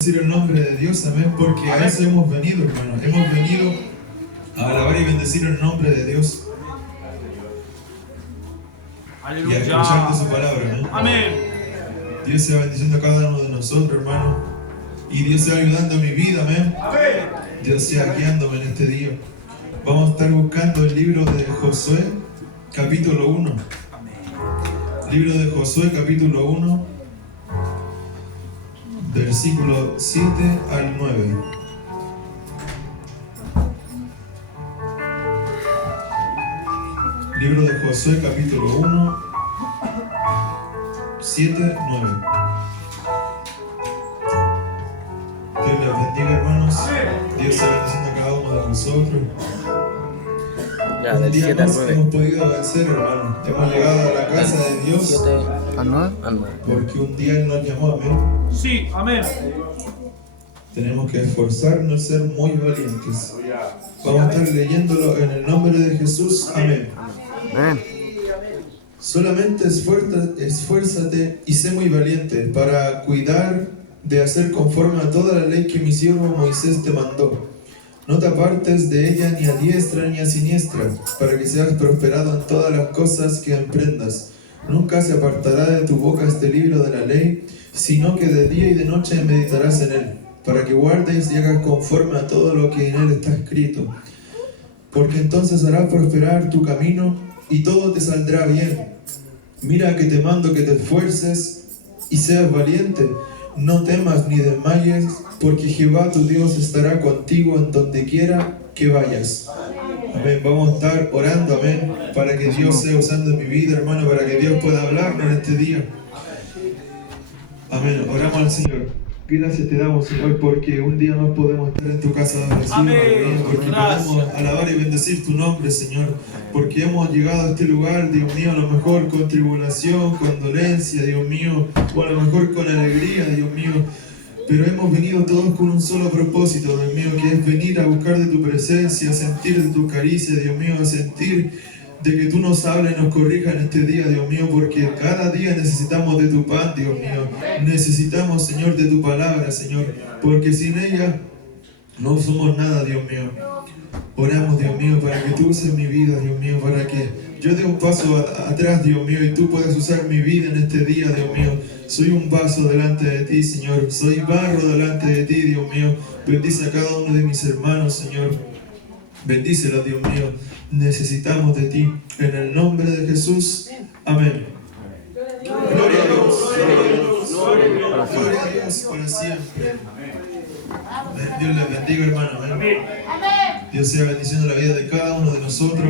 Decir el nombre de Dios, amén, porque a eso hemos venido, hermano. Hemos venido a alabar y bendecir el nombre de Dios y a escuchar de su palabra, amén. Amén. Dios sea bendiciendo a cada uno de nosotros, hermano, y Dios sea ayudando a mi vida, amén. Dios sea guiándome en este día. Vamos a estar buscando el libro de Josué, capítulo 1. Libro de Josué, capítulo 1, versículo 7 al 9. Libro de Josué, capítulo 1, 7, 9. Dios les bendiga, hermanos. Dios sea bendiciendo a cada uno de nosotros. Ya, Un del día 7 al más 9. hemos podido vencer, hermano. Hemos llegado a la casa de Dios 7 ¿Al 9? al 9. porque un día Él nos llamó, amén. Sí, amén. Tenemos que esforzarnos, ser muy valientes. Vamos a estar leyéndolo en el nombre de Jesús, amén. Ven. Solamente esfuérzate y sé muy valiente para cuidar de hacer conforme a toda la ley que mi siervo Moisés te mandó. No te apartes de ella ni a diestra ni a siniestra, para que seas prosperado en todas las cosas que emprendas. Nunca se apartará de tu boca este libro de la ley, sino que de día y de noche meditarás en él, para que guardes y hagas conforme a todo lo que en él está escrito. Porque entonces harás prosperar tu camino y todo te saldrá bien. Mira que te mando que te esfuerces y seas valiente. No temas ni desmayes, porque Jehová tu Dios estará contigo en donde quiera que vayas. Amén. Vamos a estar orando, amén, para que Dios sea usando mi vida, hermano, para que Dios pueda hablarnos en este día. Amén. Oramos al Señor. Gracias te damos, Señor, porque un día más podemos estar en tu casa de oración, Amén. porque podemos alabar y bendecir tu nombre, Señor, porque hemos llegado a este lugar, Dios mío, a lo mejor con tribulación, con dolencia, Dios mío, o a lo mejor con alegría, Dios mío, pero hemos venido todos con un solo propósito, Dios mío, que es venir a buscar de tu presencia, a sentir de tu caricia, Dios mío, a sentir de que tú nos hables y nos corrijas en este día, Dios mío, porque cada día necesitamos de tu pan, Dios mío. Necesitamos, Señor, de tu palabra, Señor, porque sin ella no somos nada, Dios mío. Oramos, Dios mío, para que tú uses mi vida, Dios mío, para que yo dé un paso atrás, Dios mío, y tú puedas usar mi vida en este día, Dios mío. Soy un vaso delante de ti, Señor. Soy barro delante de ti, Dios mío. Bendice a cada uno de mis hermanos, Señor. Bendícelos, Dios mío. Necesitamos de ti. En el nombre de Jesús. Amén. Gloria a Dios. Gloria a Dios para siempre. Amén. Dios les bendiga, hermano. Amén. Dios sea bendiciendo la vida de cada uno de nosotros.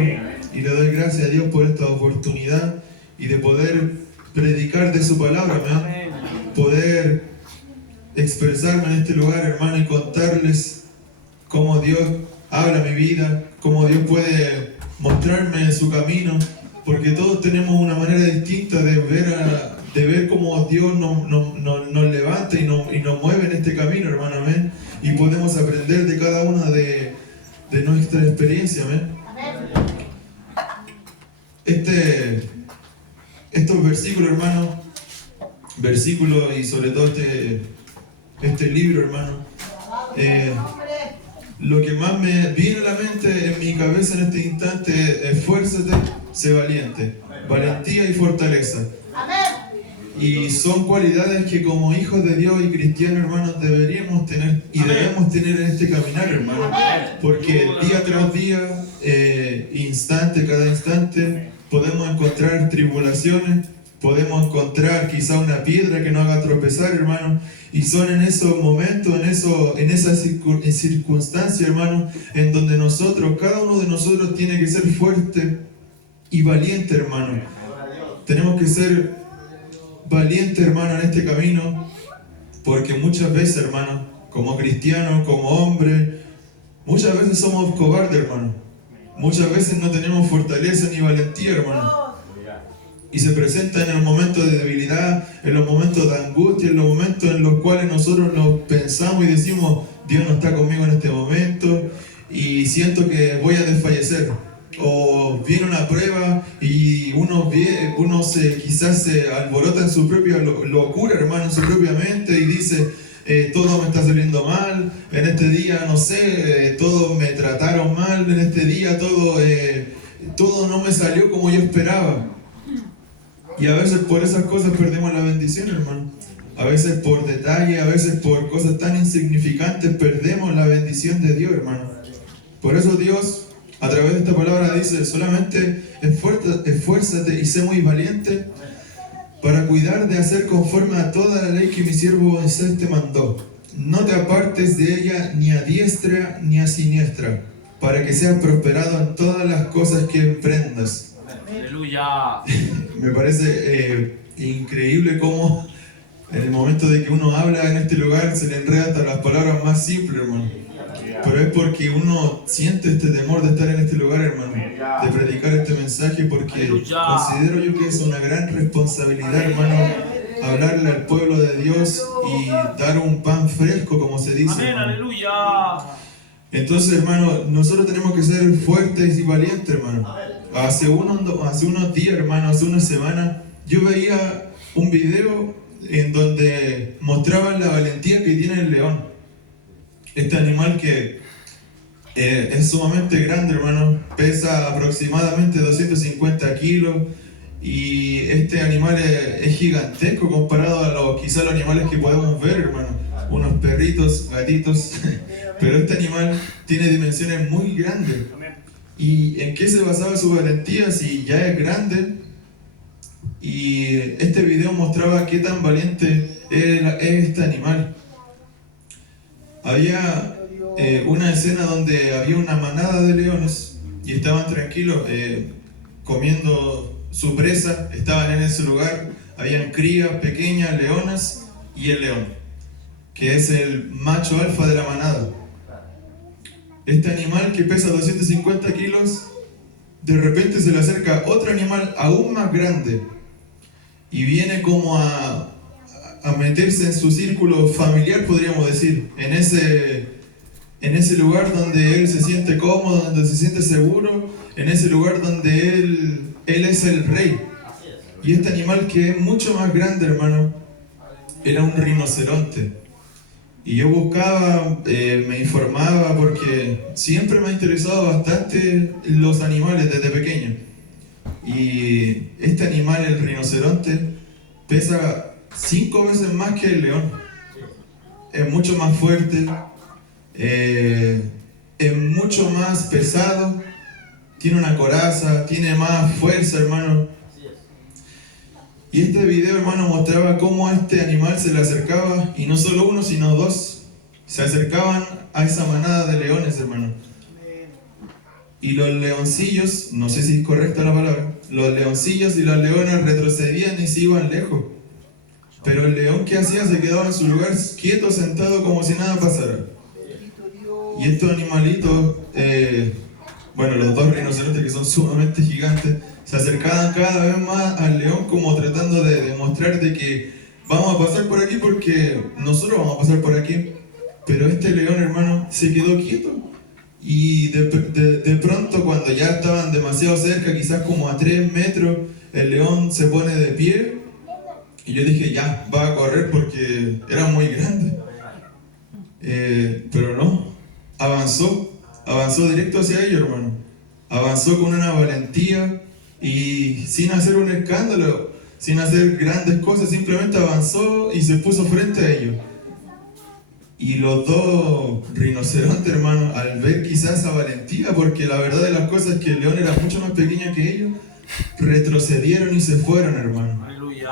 Y le doy gracias a Dios por esta oportunidad y de poder predicar de su palabra. Amén. Poder expresarme en este lugar, hermano, y contarles cómo Dios habla mi vida, cómo Dios puede mostrarme su camino, porque todos tenemos una manera distinta de ver cómo Dios nos levanta y nos mueve en este camino, hermano, amén, y podemos aprender de cada una de nuestra experiencia, amén. Estos versículos, hermano, y sobre todo este libro, hermano, lo que más me viene a la mente en mi cabeza en este instante: esfuérzate, sé valiente, valentía y fortaleza. Y son cualidades que como hijos de Dios y cristianos, hermanos, deberíamos tener y debemos tener en este caminar, hermano. Porque día tras día, cada instante, podemos encontrar tribulaciones, podemos encontrar quizá una piedra que nos haga tropezar, hermano. Y son en esos momentos, en esas circunstancias, hermano, en donde cada uno de nosotros tiene que ser fuerte y valiente, hermano. Tenemos que ser valientes, hermano, en este camino, porque muchas veces, hermano, como cristianos, como hombres, muchas veces somos cobardes, hermano. Muchas veces no tenemos fortaleza ni valentía, hermano. Y se presenta en el momento de debilidad, en los momentos de angustia, en los momentos en los cuales nosotros nos pensamos y decimos: Dios no está conmigo en este momento y siento que voy a desfallecer. O viene una prueba y uno quizás se alborota en su propia locura, hermano, en su propia mente, y dice: todo me está saliendo mal, en este día, no sé, todos me trataron mal, en este día todo no me salió como yo esperaba. Y a veces por esas cosas perdemos la bendición, hermano. A veces por detalle, a veces por cosas tan insignificantes perdemos la bendición de Dios, hermano. Por eso Dios, a través de esta palabra, dice: solamente esfuérzate y sé muy valiente para cuidar de hacer conforme a toda la ley que mi siervo Moisés te mandó. No te apartes de ella ni a diestra ni a siniestra, para que seas prosperado en todas las cosas que emprendas. Aleluya. Me parece increíble cómo en el momento de que uno habla en este lugar se le enredan hasta las palabras más simples, hermano. Pero es porque uno siente este temor de estar en este lugar, hermano, de predicar este mensaje, porque considero yo que es una gran responsabilidad, hermano, hablarle al pueblo de Dios y dar un pan fresco, como se dice. Amén, hermano. aleluya. Entonces, hermano, nosotros tenemos que ser fuertes y valientes, hermano. Hace unos días, hermano, hace una semana, yo veía un video en donde mostraban la valentía que tiene el león. Este animal que es sumamente grande, hermano, pesa aproximadamente 250 kilos y este animal es gigantesco comparado a quizá los animales que podemos ver, hermano, unos perritos, gatitos, pero este animal tiene dimensiones muy grandes. ¿Y en qué se basaba su valentía si ya es grande? Y este video mostraba qué tan valiente es este animal. Había una escena donde había una manada de leones y estaban tranquilos comiendo su presa, estaban en ese lugar, habían crías pequeñas, leonas y el león, que es el macho alfa de la manada. Este animal que pesa 250 kilos, de repente se le acerca otro animal aún más grande y viene como a meterse en su círculo familiar, podríamos decir, en ese lugar donde él se siente cómodo, donde se siente seguro, en ese lugar donde él es el rey. Y este animal que es mucho más grande, hermano, era un rinoceronte. Y yo buscaba, me informaba, porque siempre me ha interesado bastante los animales desde pequeño. Y este animal, el rinoceronte, pesa 5 veces más que el león. Es mucho más fuerte, es mucho más pesado, tiene una coraza, tiene más fuerza, hermano. Y este video, hermano, mostraba cómo este animal se le acercaba, y no solo uno, sino dos. Se acercaban a esa manada de leones, hermano. Y los leoncillos, no sé si es correcta la palabra, los leoncillos y las leonas retrocedían y se iban lejos. Pero el león, ¿qué hacía? Se quedaba en su lugar quieto, sentado, como si nada pasara. Y estos animalitos, bueno, los dos rinocerontes, que son sumamente gigantes, se acercaban cada vez más al león, como tratando de demostrar de que vamos a pasar por aquí porque nosotros vamos a pasar por aquí. Pero este león, hermano, se quedó quieto. Y de pronto, cuando ya estaban demasiado cerca, quizás como a 3 metros, el león se pone de pie. Y yo dije, ya, va a correr porque era muy grande. Pero no, avanzó directo hacia ellos, hermano. Avanzó con una valentía y sin hacer un escándalo, sin hacer grandes cosas, simplemente avanzó y se puso frente a ellos. Y los dos rinocerontes, hermano, al ver quizás esa valentía, porque la verdad de las cosas es que el león era mucho más pequeño que ellos, retrocedieron y se fueron, hermano. Aleluya.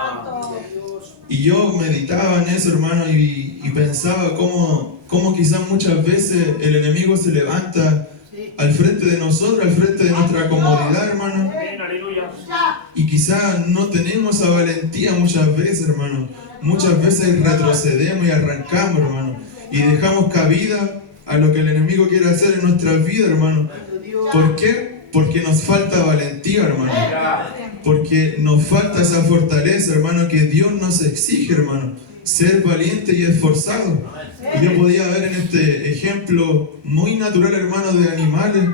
Y yo meditaba en eso, hermano, y pensaba cómo quizás muchas veces el enemigo se levanta al frente de nosotros, al frente de nuestra comodidad, hermano. Y quizás no tenemos esa valentía muchas veces, hermano. Muchas veces retrocedemos y arrancamos, hermano. Y dejamos cabida a lo que el enemigo quiere hacer en nuestras vidas, hermano. ¿Por qué? Porque nos falta valentía, hermano. Porque nos falta esa fortaleza, hermano, que Dios nos exige, hermano. Ser valiente y esforzado. Y yo podía ver en este ejemplo muy natural, hermano, de animales.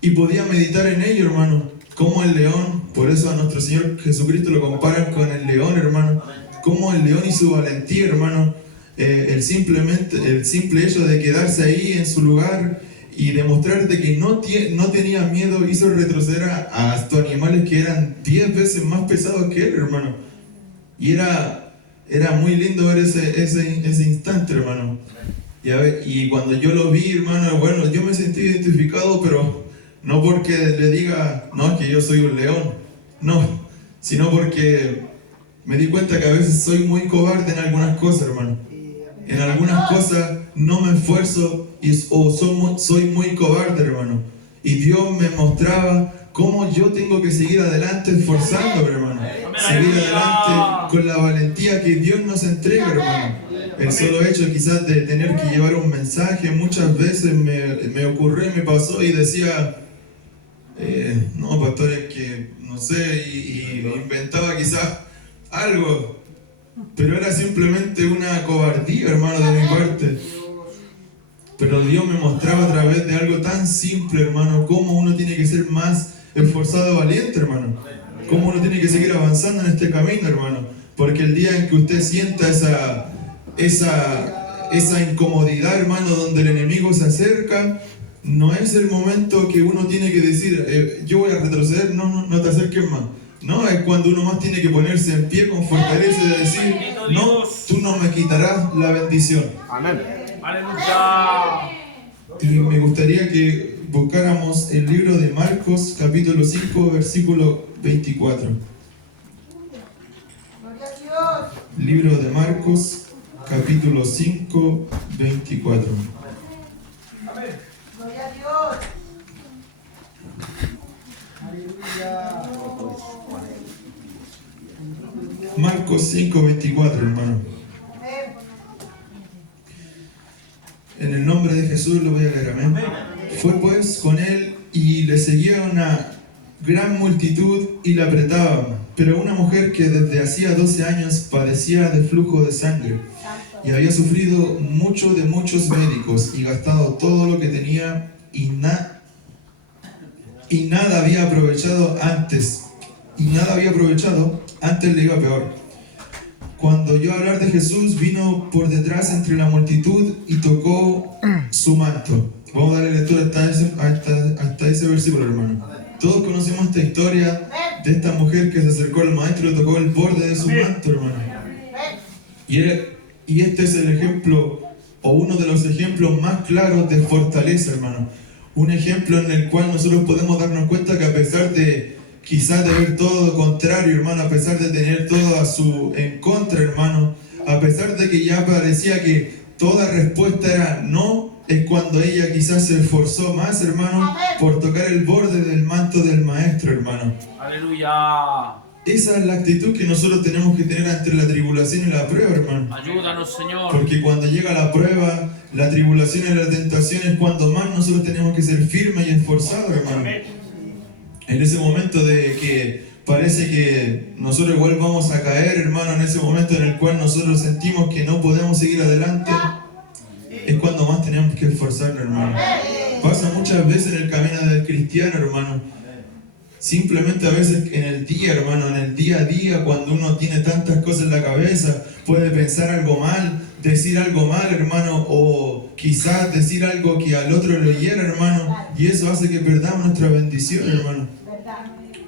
Y podía meditar en ello, hermano. Como el león, por eso a nuestro Señor Jesucristo lo comparan con el león, hermano. cómo el león y su valentía, hermano, el simple hecho de quedarse ahí en su lugar y demostrarte que no tenía miedo, hizo retroceder a estos animales que eran 10 veces más pesados que él, hermano. Y era muy lindo ver ese instante, hermano. Y cuando yo lo vi, hermano, bueno, yo me sentí identificado, pero no porque le diga, no, es que yo soy un león, no, sino porque me di cuenta que a veces soy muy cobarde en algunas cosas, hermano. En algunas cosas no me esfuerzo o soy muy cobarde, hermano. Y Dios me mostraba cómo yo tengo que seguir adelante esforzándome, hermano. Seguir adelante con la valentía que Dios nos entrega, hermano. El solo hecho quizás de tener que llevar un mensaje, muchas veces me ocurrió y me pasó y decía, no, pastor, es que no sé, y inventaba quizás algo, pero era simplemente una cobardía, hermano, de mi parte. Pero Dios me mostraba a través de algo tan simple, hermano, cómo uno tiene que ser más esforzado y valiente, hermano. Cómo uno tiene que seguir avanzando en este camino, hermano. Porque el día en que usted sienta esa incomodidad, hermano, donde el enemigo se acerca, no es el momento que uno tiene que decir, yo voy a retroceder, no te acerques más. No, es cuando uno más tiene que ponerse en pie con fortaleza y decir, no, tú no me quitarás la bendición. Amén. Aleluya. Y me gustaría que buscáramos el libro de Marcos, capítulo 5, versículo 24. Libro de Marcos, capítulo 5, 24. Gloria a Dios. Aleluya. Marcos 5, 24, hermano. En el nombre de Jesús lo voy a leer, amén. Fue pues con él y le seguía una gran multitud y la apretaban. Pero una mujer que desde hacía 12 años padecía de flujo de sangre y había sufrido mucho de muchos médicos y gastado todo lo que tenía y nada había aprovechado antes. Antes le iba peor. Cuando oyó hablar de Jesús, vino por detrás entre la multitud y tocó su manto. Vamos a darle lectura hasta ese versículo, hermano. Todos conocemos esta historia de esta mujer que se acercó al maestro y tocó el borde de su manto, hermano. Y este es el ejemplo, o uno de los ejemplos más claros de fortaleza, hermano. Un ejemplo en el cual nosotros podemos darnos cuenta que a pesar de quizás de ver todo lo contrario, hermano, a pesar de tener todo en contra, hermano, a pesar de que ya parecía que toda respuesta era no, es cuando ella quizás se esforzó más, hermano, por tocar el borde del manto del maestro, hermano. Aleluya. Esa es la actitud que nosotros tenemos que tener ante la tribulación y la prueba, hermano. Ayúdanos, Señor. Porque cuando llega la prueba, la tribulación y la tentación es cuando más nosotros tenemos que ser firmes y esforzados, hermano. En ese momento de que parece que nosotros igual vamos a caer, hermano, en ese momento en el cual nosotros sentimos que no podemos seguir adelante, es cuando más tenemos que esforzarnos, hermano. Pasa muchas veces en el camino del cristiano, hermano. Simplemente a veces en el día, hermano, en el día a día, cuando uno tiene tantas cosas en la cabeza, puede pensar algo mal, decir algo mal, hermano, o quizás decir algo que al otro lo hiera, hermano, y eso hace que perdamos nuestra bendición, hermano.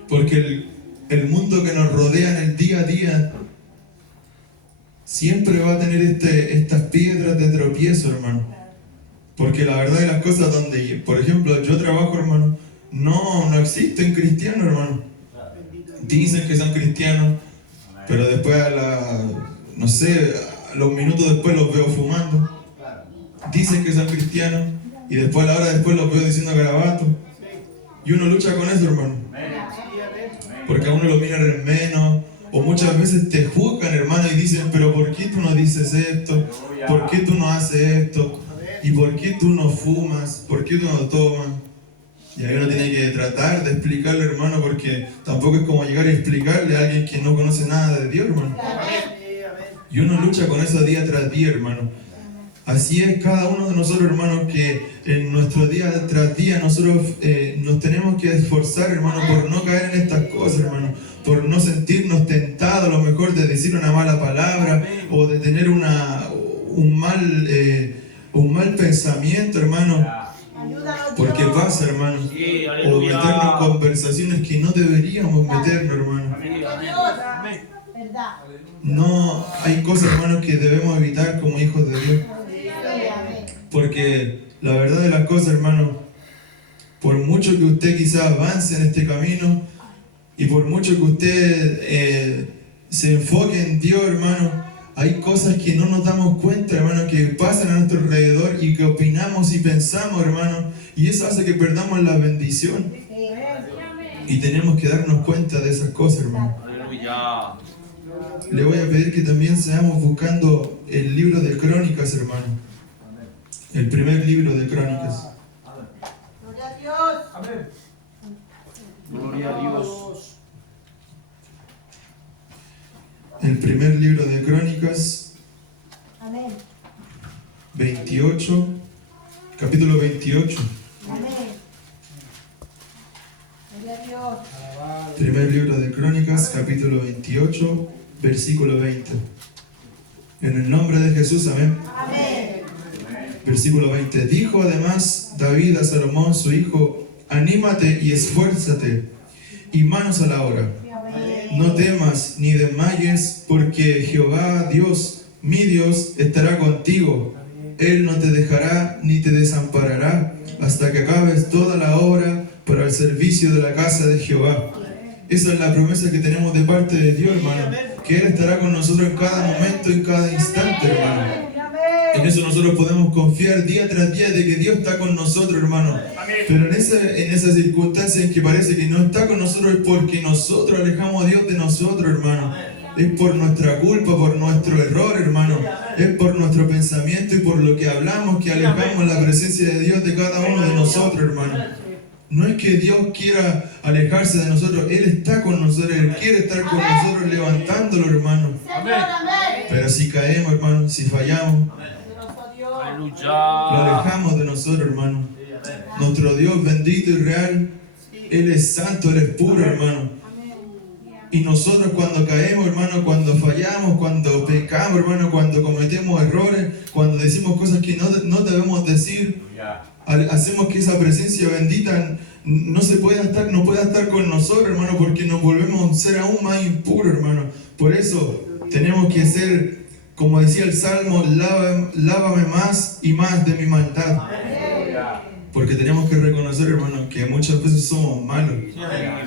Porque el mundo que nos rodea en el día a día siempre va a tener estas piedras de tropiezo, hermano. Porque la verdad de las cosas donde, por ejemplo, yo trabajo, hermano, no existen cristianos, hermano. Dicen que son cristianos, pero después no sé, los minutos después los veo fumando. Dicen que son cristianos y después a la hora después los veo diciendo garabatos. Y uno lucha con eso, hermano. Porque a uno lo miran en menos, o muchas veces te juzgan, hermano, y dicen, pero ¿por qué tú no dices esto? ¿Por qué tú no haces esto? ¿Y por qué tú no fumas? ¿Por qué tú no tomas? Y ahí uno tiene que tratar de explicarle, hermano, porque tampoco es como llegar a explicarle a alguien que no conoce nada de Dios, hermano. Y uno lucha con eso día tras día, hermano. Así es cada uno de nosotros, hermanos, que en nuestro día tras día nosotros nos tenemos que esforzar, hermano, por no caer en estas cosas, hermano, por no sentirnos tentados a lo mejor de decir una mala palabra o de tener un mal pensamiento, hermano, Ayúdanos, porque Dios. pasa, hermano, Sí, o aleluya. meternos en conversaciones que no deberíamos meternos, hermano. Amén. Amén. Verdad. No, hay cosas, hermano, que debemos evitar como hijos de Dios. Amén. Porque la verdad de las cosas, hermano, por mucho que usted quizás avance en este camino y por mucho que usted se enfoque en Dios, hermano, hay cosas que no nos damos cuenta, hermano, que pasan a nuestro alrededor y que opinamos y pensamos, hermano, y eso hace que perdamos la bendición. Y tenemos que darnos cuenta de esas cosas, hermano. Aleluya. Le voy a pedir que también seamos buscando el libro de Crónicas, hermano. El primer libro de Crónicas. Gloria a Dios. Gloria a Dios. El primer libro de Crónicas, Amén. 28, capítulo 28. Amén. Gloria a Dios. Primer libro de Crónicas, capítulo 28, versículo 20. En el nombre de Jesús, amén. Amén. Versículo 20. Dijo además David a Salomón, su hijo, anímate y esfuérzate, y manos a la obra. Amén. No temas ni desmayes, porque Jehová Dios, mi Dios, estará contigo. Él no te dejará ni te desamparará hasta que acabes toda la obra para el servicio de la casa de Jehová. Esa es la promesa que tenemos de parte de Dios, hermano, que Él estará con nosotros en cada momento, en cada instante, hermano. En eso nosotros podemos confiar día tras día de que Dios está con nosotros, hermano. Pero en esa circunstancia en que parece que no está con nosotros es porque nosotros alejamos a Dios de nosotros, hermano. Es por nuestra culpa, por nuestro error, hermano. Es por nuestro pensamiento y por lo que hablamos que alejamos la presencia de Dios de cada uno de nosotros, hermano. No es que Dios quiera alejarse de nosotros, Él está con nosotros, Él quiere estar con nosotros levantándolo, hermano. Señor, amén. Pero si caemos, hermano, si fallamos, Poderoso Dios. lo Aleluya. alejamos de nosotros, hermano. Nuestro Dios bendito y real, Él es santo, Él es puro, hermano. Y nosotros cuando caemos, hermano, cuando fallamos, cuando pecamos, hermano, cuando cometemos errores, cuando decimos cosas que no debemos decir, hacemos que esa presencia bendita no pueda estar con nosotros, hermano, porque nos volvemos un ser aún más impuro, hermano. Por eso tenemos que ser, como decía el Salmo, lávame más y más de mi maldad. Porque tenemos que reconocer, hermano, que muchas veces somos malos,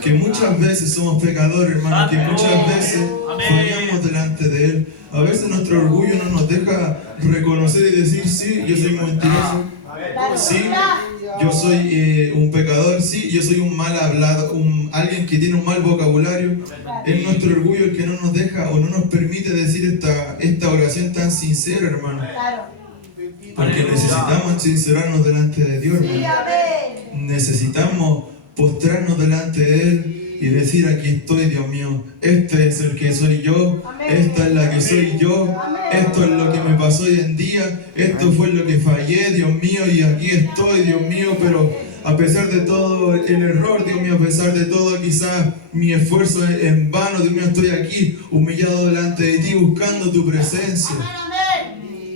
que muchas veces somos pecadores, hermano, que muchas veces fallamos delante de Él. A veces nuestro orgullo no nos deja reconocer y decir, sí, yo soy mentiroso, sí, yo soy un pecador, sí, yo soy un mal hablado, alguien que tiene un mal vocabulario. Es nuestro orgullo el que no nos deja o no nos permite decir esta oración tan sincera, hermano. Claro. Porque necesitamos sincerarnos delante de Dios, Sí, hermano. amén. Necesitamos postrarnos delante de Él y decir, aquí estoy, Dios mío, este es el que soy yo, esta es la que soy yo, esto es lo que me pasó hoy en día, esto fue lo que fallé, Dios mío, y aquí estoy, Dios mío, pero a pesar de todo el error, Dios mío, a pesar de todo quizás mi esfuerzo en vano, Dios mío, estoy aquí humillado delante de ti, buscando tu presencia.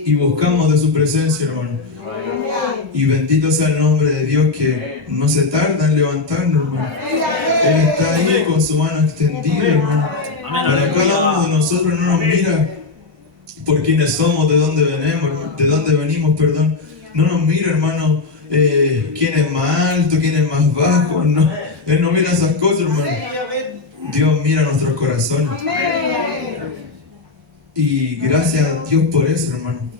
Y buscamos de su presencia, hermano. Y bendito sea el nombre de Dios que no se tarda en levantarnos, hermano. Él está ahí con su mano extendida, hermano. Para cada uno de nosotros no nos mira por quiénes somos, de dónde venimos, perdón. No nos mira, hermano, quién es más alto, quién es más bajo. No. Él no mira esas cosas, hermano. Dios mira nuestros corazones. Y gracias a Dios por eso, hermano.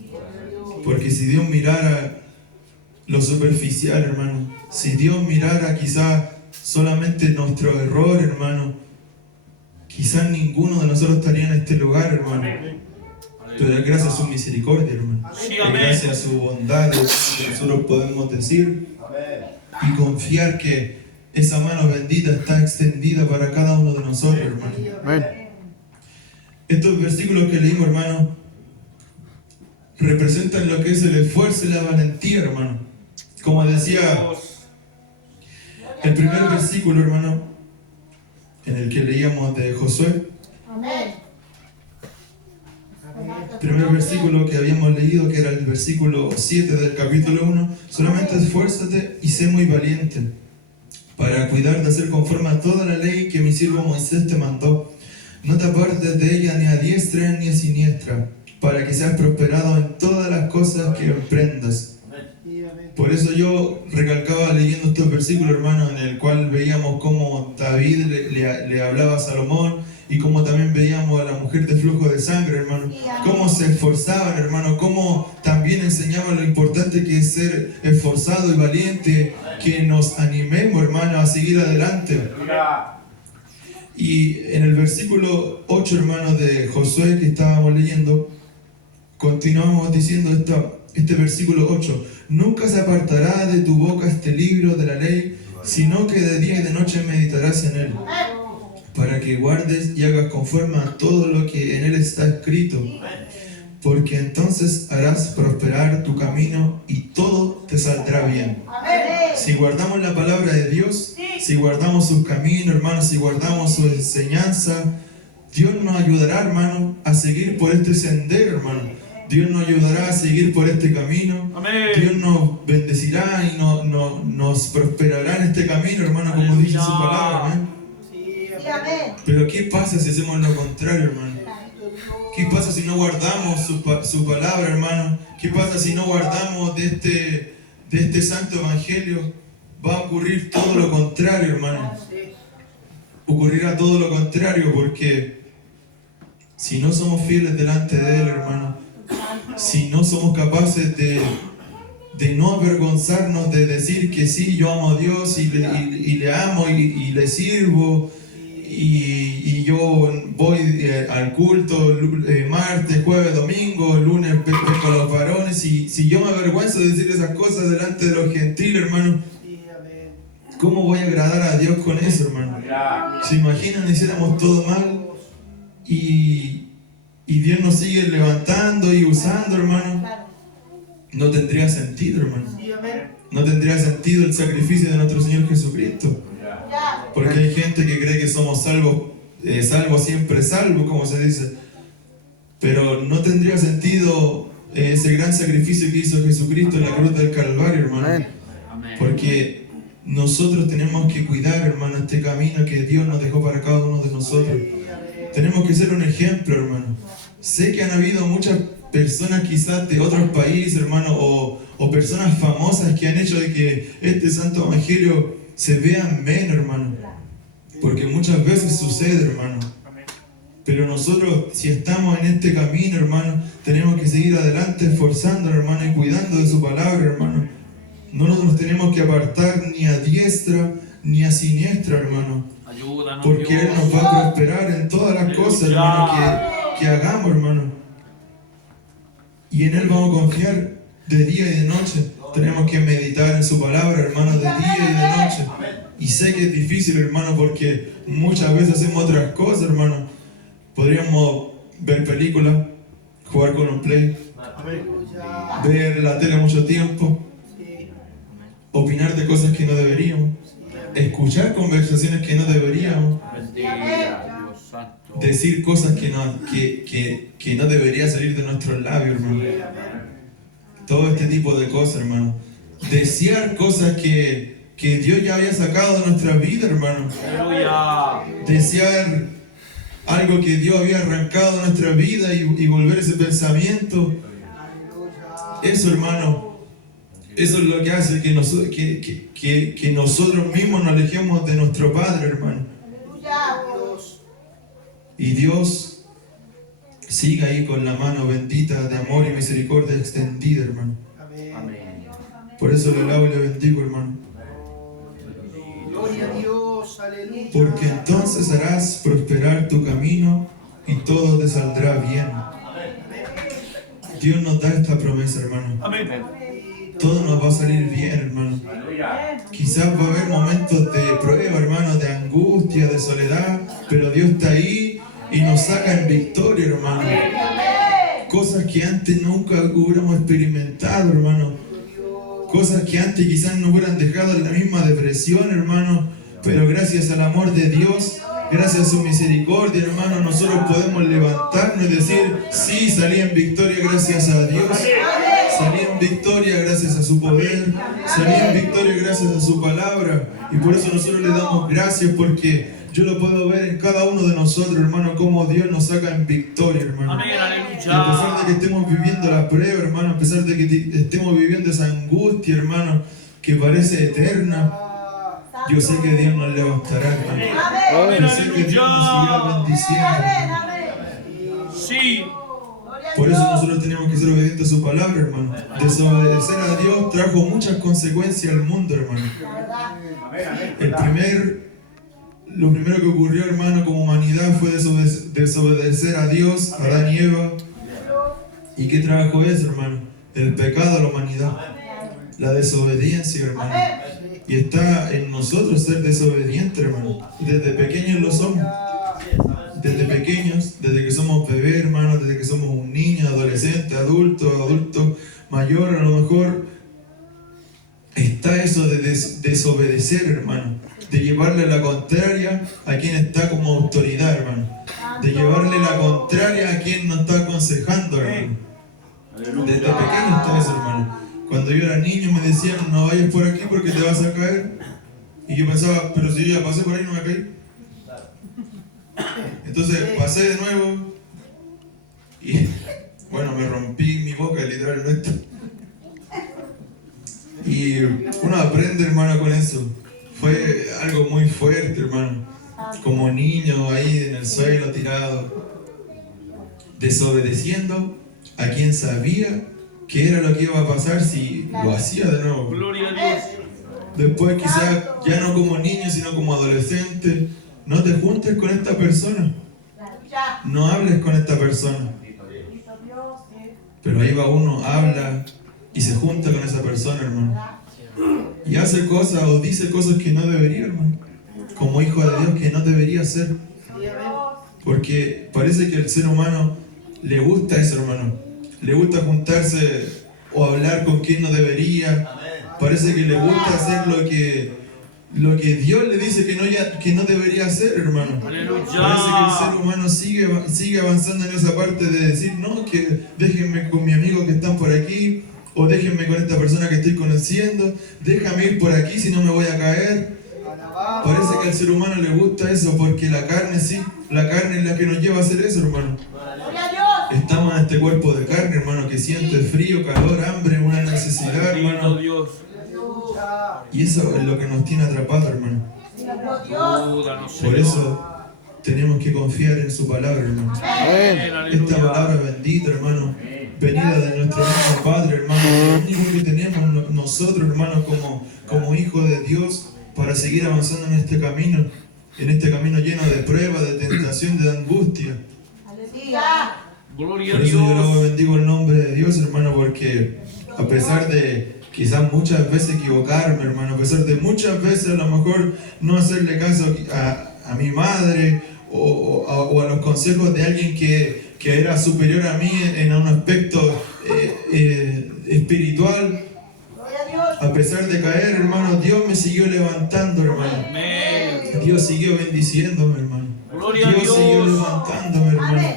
Porque si Dios mirara lo superficial, hermano, si Dios mirara quizás solamente nuestro error, hermano, quizás ninguno de nosotros estaría en este lugar, hermano. Pero es gracias a su misericordia, hermano. Sí, Es amén. gracias a su bondad que nosotros podemos decir y confiar que esa mano bendita está extendida para cada uno de nosotros, hermano. Estos versículos que leímos, hermano, representan lo que es el esfuerzo y la valentía, hermano. Como decía el primer versículo, hermano, en el que leíamos de Josué, Amén. el primer versículo que habíamos leído, que era el versículo 7 del capítulo 1, solamente esfuérzate y sé muy valiente para cuidar de hacer conforme a toda la ley que mi siervo Moisés te mandó. No te apartes de ella ni a diestra ni a siniestra, para que seas prosperado en todas las cosas que emprendas. Por eso yo recalcaba leyendo estos versículos, hermano, en el cual veíamos cómo David le hablaba a Salomón y cómo también veíamos a la mujer de flujo de sangre, hermano, cómo se esforzaban, hermano, cómo también enseñaban lo importante que es ser esforzado y valiente, que nos animemos, hermano, a seguir adelante. Y en el versículo 8, hermano, de Josué que estábamos leyendo, continuamos diciendo este versículo 8: nunca se apartará de tu boca este libro de la ley, sino que de día y de noche meditarás en él, para que guardes y hagas conforme a todo lo que en él está escrito, porque entonces harás prosperar tu camino y todo te saldrá bien. Si guardamos la palabra de Dios, si guardamos sus caminos, hermano, si guardamos su enseñanza, Dios nos ayudará, hermano, a seguir por este sendero, hermano. Dios nos ayudará a seguir por este camino. Amén. Dios nos bendecirá y nos prosperará en este camino, hermano, como dice su palabra. Amén. Pero ¿qué pasa si hacemos lo contrario, hermano? ¿Qué pasa si no guardamos su palabra, hermano? ¿Qué pasa si no guardamos de este santo evangelio? Va a ocurrir todo lo contrario, hermano. Ocurrirá todo lo contrario, porque si no somos fieles delante de Él, hermano, si no somos capaces de no avergonzarnos de decir que sí, yo amo a Dios y le amo y le sirvo, y yo voy al culto martes, jueves, domingo, lunes vengo a los varones, si yo me avergüenzo de decir esas cosas delante de los gentiles, hermano, ¿cómo voy a agradar a Dios con eso, hermano? ¿Se imaginan? Hiciéramos todo mal y Dios nos sigue levantando y usando, hermano. No tendría sentido, hermano. No tendría sentido el sacrificio de nuestro Señor Jesucristo. Porque hay gente que cree que somos salvos, siempre salvos, como se dice. Pero no tendría sentido ese gran sacrificio que hizo Jesucristo en la cruz del Calvario, hermano. Porque nosotros tenemos que cuidar, hermano, este camino que Dios nos dejó para cada uno de nosotros. Tenemos que ser un ejemplo, hermano. Sé que han habido muchas personas quizás de otros países, hermano, o personas famosas que han hecho de que este santo evangelio se vea menos, hermano. Porque muchas veces sucede, hermano. Pero nosotros, si estamos en este camino, hermano, tenemos que seguir adelante, esforzándonos, hermano, y cuidando de su palabra, hermano. No nos tenemos que apartar ni a diestra ni a siniestra, hermano. Ayúdanos, Porque Él nos va a prosperar en todas las cosas, hermano, que hagamos, hermano. Y en Él vamos a confiar de día y de noche. Tenemos que meditar en su palabra, hermano, de día y de noche. Y sé que es difícil, hermano, porque muchas veces hacemos otras cosas, hermano. Podríamos ver películas, jugar con un play, ver la tele mucho tiempo, opinar de cosas que no deberíamos, escuchar conversaciones que no deberíamos, decir cosas que no debería salir de nuestros labios, hermano. Todo este tipo de cosas, hermano. Desear cosas que Dios ya había sacado de nuestra vida, hermano. Desear algo que Dios había arrancado de nuestra vida y volver ese pensamiento. Eso, hermano, eso es lo que hace que nosotros mismos nos alejemos de nuestro Padre, hermano. Y Dios siga ahí con la mano bendita de amor y misericordia extendida, hermano. Por eso le alabo y le bendigo, hermano. Gloria a Dios, aleluya. Porque entonces harás prosperar tu camino y todo te saldrá bien. Dios nos da esta promesa, hermano. Todo nos va a salir bien, hermano. Quizás va a haber momentos de prueba, hermano, de angustia, de soledad, pero Dios está ahí y nos saca en victoria, hermano. cosas que antes nunca hubiéramos experimentado, hermano. Cosas que antes quizás nos hubieran dejado en la misma depresión, hermano. Pero gracias al amor de Dios, gracias a su misericordia, hermano, nosotros podemos levantarnos y decir, sí, salí en victoria gracias a Dios. Salí en victoria gracias a su poder. Salí en victoria gracias a su palabra. Y por eso nosotros le damos gracias, porque yo lo puedo ver en cada uno de nosotros, hermano, cómo Dios nos saca en victoria, hermano. Amén, Y a aleluya. pesar de que estemos viviendo la prueba, hermano, a pesar de que estemos viviendo esa angustia, hermano, que parece eterna, yo sé que Dios nos levantará, hermano. Yo sé que Dios nos seguirá bendiciendo, hermano. Sí. Por eso nosotros tenemos que ser obedientes a su palabra, hermano. Desobedecer a Dios trajo muchas consecuencias al mundo, hermano. Lo primero que ocurrió, hermano, como humanidad fue desobedecer a Dios, a Adán y Eva. ¿Y qué trajo eso, hermano? El pecado a la humanidad. La desobediencia, hermano. Y está en nosotros ser desobedientes, hermano. Desde pequeños lo somos. Desde pequeños, desde que somos bebés, hermano, desde que somos un niño, adolescente, adulto mayor, a lo mejor está eso de desobedecer, hermano, de llevarle la contraria a quien está como autoridad, hermano, de llevarle la contraria a quien nos está aconsejando, hermano. Desde pequeño está eso, hermano. Cuando yo era niño me decían, no vayas por aquí porque te vas a caer. Y yo pensaba, pero si yo ya pasé por ahí no me caí. Entonces pasé de nuevo y bueno, me rompí mi boca literalmente. Y uno aprende, hermano, con eso. Fue algo muy fuerte, hermano. Como niño ahí en el suelo tirado, desobedeciendo a quien sabía qué era lo que iba a pasar si lo hacía de nuevo. Gloria a Dios. Después quizás ya no como niño, sino como adolescente. No te juntes con esta persona. No hables con esta persona. Pero ahí va uno, habla y se junta con esa persona, hermano. Y hace cosas o dice cosas que no debería, hermano. Como hijo de Dios que no debería hacer. Porque parece que al ser humano le gusta eso, hermano. Le gusta juntarse o hablar con quien no debería. Parece que le gusta hacer lo que Dios le dice que no debería hacer, hermano. Aleluya. Parece que el ser humano sigue avanzando en esa parte de decir, no, que déjenme con mi amigo que están por aquí, o déjenme con esta persona que estoy conociendo, déjame ir por aquí si no me voy a caer. Parece que al ser humano le gusta eso, porque la carne es la que nos lleva a hacer eso, hermano. Estamos en este cuerpo de carne, hermano, que siente frío, calor, hambre, una necesidad, hermano. Dios. Y eso es lo que nos tiene atrapados, hermano. Por eso tenemos que confiar en su palabra, hermano. Esta palabra bendita, hermano, venida de nuestro mismo Padre, hermano, lo único que tenemos nosotros, hermano, como hijos de Dios, para seguir avanzando en este camino lleno de pruebas, de tentación, de angustia. Gloria Por a eso yo Dios. luego bendigo el nombre de Dios, hermano, porque a pesar de quizás muchas veces equivocarme, hermano, a pesar de muchas veces a lo mejor no hacerle caso a mi madre o a los consejos de alguien que era superior a mí en un aspecto espiritual, a pesar de caer, hermano, Dios me siguió levantando, hermano. Amén. Dios siguió bendiciéndome, hermano. Gloria a Dios siguió Dios. levantándome, hermano.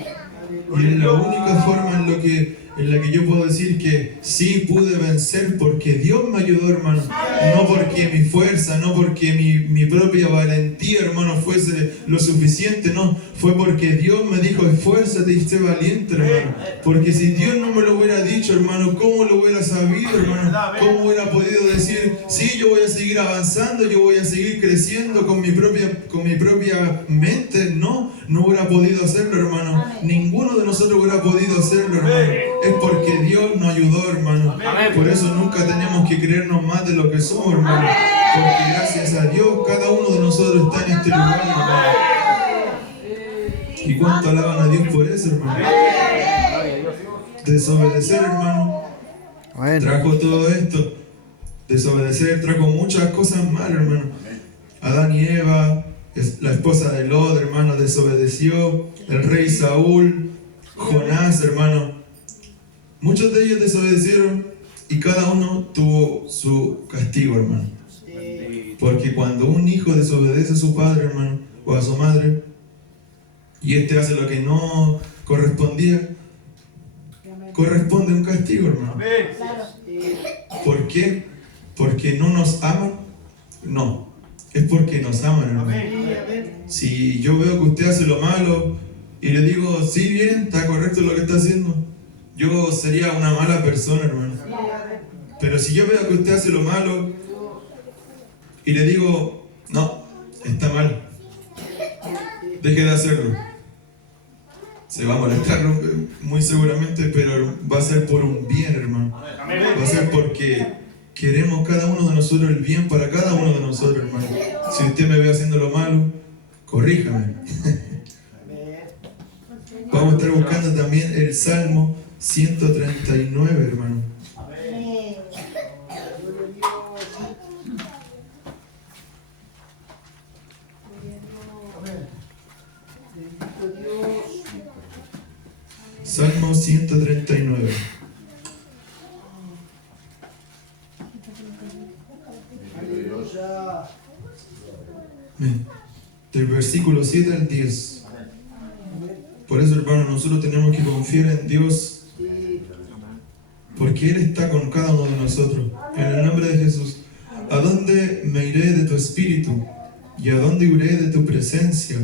Y es la única forma en la que yo puedo decir que sí pude vencer, porque Dios me ayudó, hermano. No porque mi fuerza, no porque mi propia valentía, hermano, fuese lo suficiente, no. Fue porque Dios me dijo, esfuérzate y sé valiente, hermano. Porque si Dios no me lo hubiera dicho, hermano, ¿cómo lo hubiera sabido, hermano? ¿Cómo hubiera podido decir, sí, yo voy a seguir avanzando, yo voy a seguir creciendo con mi propia mente? No hubiera podido hacerlo, hermano. Ninguno de nosotros hubiera podido hacerlo, hermano. Es porque Dios nos ayudó, hermano. Por eso nunca tenemos que creernos más de lo que somos, hermano. Porque gracias a Dios cada uno de nosotros está en este lugar, hermano. ¿Y cuánto alaban a Dios por eso, hermano? Desobedecer, hermano, trajo todo esto. Desobedecer trajo muchas cosas mal, hermano. Adán y Eva, la esposa de Lot, hermano, desobedeció. El rey Saúl, Jonás, hermano, Muchos de ellos desobedecieron y cada uno tuvo su castigo, hermano. Porque cuando un hijo desobedece a su padre, hermano, o a su madre, y este hace lo que no correspondía, corresponde un castigo, hermano. ¿Por qué? ¿Porque no nos aman? No, es porque nos aman, hermano. Si yo veo que usted hace lo malo y le digo, sí, bien, está correcto lo que está haciendo, yo sería una mala persona, hermano. Pero si yo veo que usted hace lo malo y le digo, no, está mal, deje de hacerlo, se va a molestar muy seguramente, pero va a ser por un bien, hermano. Va a ser porque queremos cada uno de nosotros el bien para cada uno de nosotros, hermano. Si usted me ve haciendo lo malo, corríjame. Vamos a estar buscando también el Salmo 139, hermano. Salmo 139. Del versículo 7 al 10. Por eso, hermano, nosotros tenemos que confiar en Dios, porque Él está con cada uno de nosotros. En el nombre de Jesús. ¿A dónde me iré de tu espíritu? ¿Y a dónde iré de tu presencia?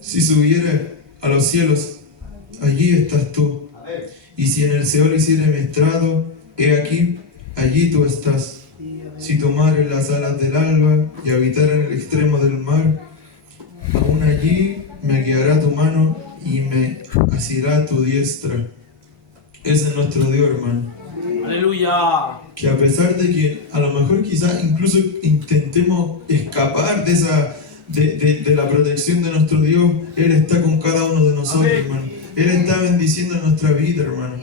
Si subiere a los cielos, allí estás tú. Y si en el Seol hiciere mi estrado, he aquí, allí tú estás. Si tomare las alas del alba y habitar en el extremo del mar, aún allí me guiará tu mano y me asirá tu diestra. Ese es nuestro Dios, hermano. Aleluya. Que a pesar de que a lo mejor quizás incluso intentemos escapar de esa de la protección de nuestro Dios, Él está con cada uno de nosotros, hermano. Él está bendiciendo nuestra vida, hermano.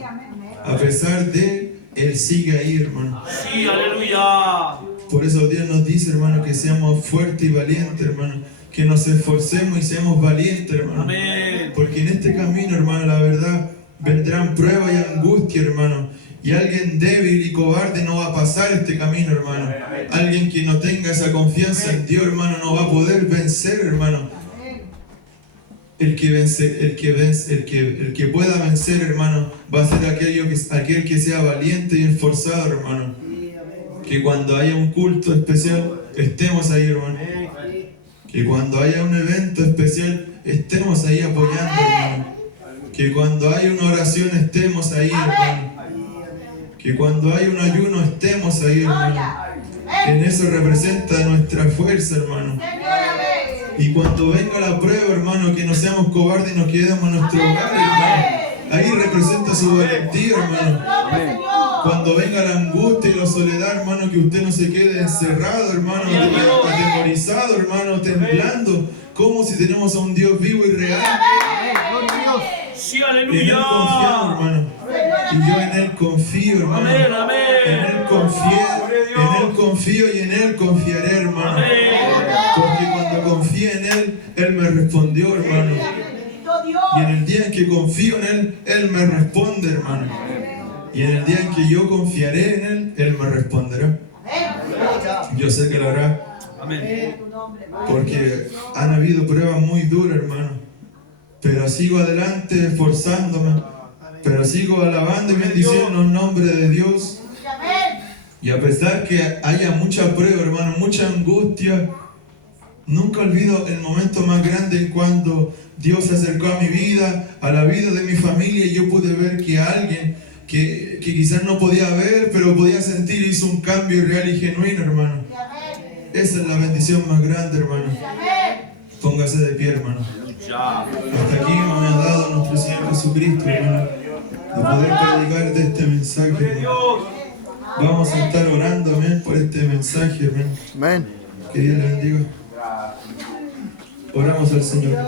A pesar de Él sigue ahí, hermano. Sí, aleluya. Por eso Dios nos dice, hermano, que seamos fuertes y valientes, hermano. Que nos esforcemos y seamos valientes, hermano. Amén. Porque en este camino, hermano, la verdad, vendrán pruebas y angustia, hermano. Y alguien débil y cobarde no va a pasar este camino, hermano. Alguien que no tenga esa confianza en Dios, hermano, no va a poder vencer, hermano. El que pueda vencer, hermano, va a ser aquel que sea valiente y esforzado, hermano. Que cuando haya un culto especial, estemos ahí, hermano. Que cuando haya un evento especial, estemos ahí apoyando, hermano. Que cuando haya una oración, estemos ahí, hermano. Que cuando haya un ayuno, estemos ahí, hermano. Que en eso representa nuestra fuerza, hermano. Y cuando venga la prueba, hermano, que no seamos cobardes y nos quedemos en nuestro hogar, hermano. Ahí representa su valentía, hermano. Cuando venga la angustia y la soledad, hermano, que usted no se quede encerrado, hermano, atemorizado, hermano, temblando, como si tenemos a un Dios vivo y real. Sí, En Él aleluya. confiamos, hermano. Y yo en Él confío, hermano. Amén, amén. En Él confío y en Él confiaré, hermano. Amén. Porque cuando confié en Él, Él me respondió, hermano. Y en el día en que confío en Él, Él me responde, hermano. Y en el día en que yo confiaré en Él, Él me responderá. Yo sé que lo hará. Amén. Porque han habido pruebas muy duras, hermano. Pero sigo adelante esforzándome. Pero sigo alabando y bendiciendo el nombre de Dios. Y a pesar que haya mucha prueba, hermano, mucha angustia, nunca olvido el momento más grande en cuando Dios se acercó a mi vida, a la vida de mi familia, y yo pude ver que alguien que quizás no podía ver, pero podía sentir, hizo un cambio real y genuino, hermano. Esa es la bendición más grande, hermano. Póngase de pie, hermano. Ya. Hasta aquí me ha dado nuestro Señor Jesucristo, hermano, de poder predicar de este mensaje, hermano. Vamos a estar orando, amén, por este mensaje, hermano. Amén. Que Dios le bendiga. Oramos al Señor.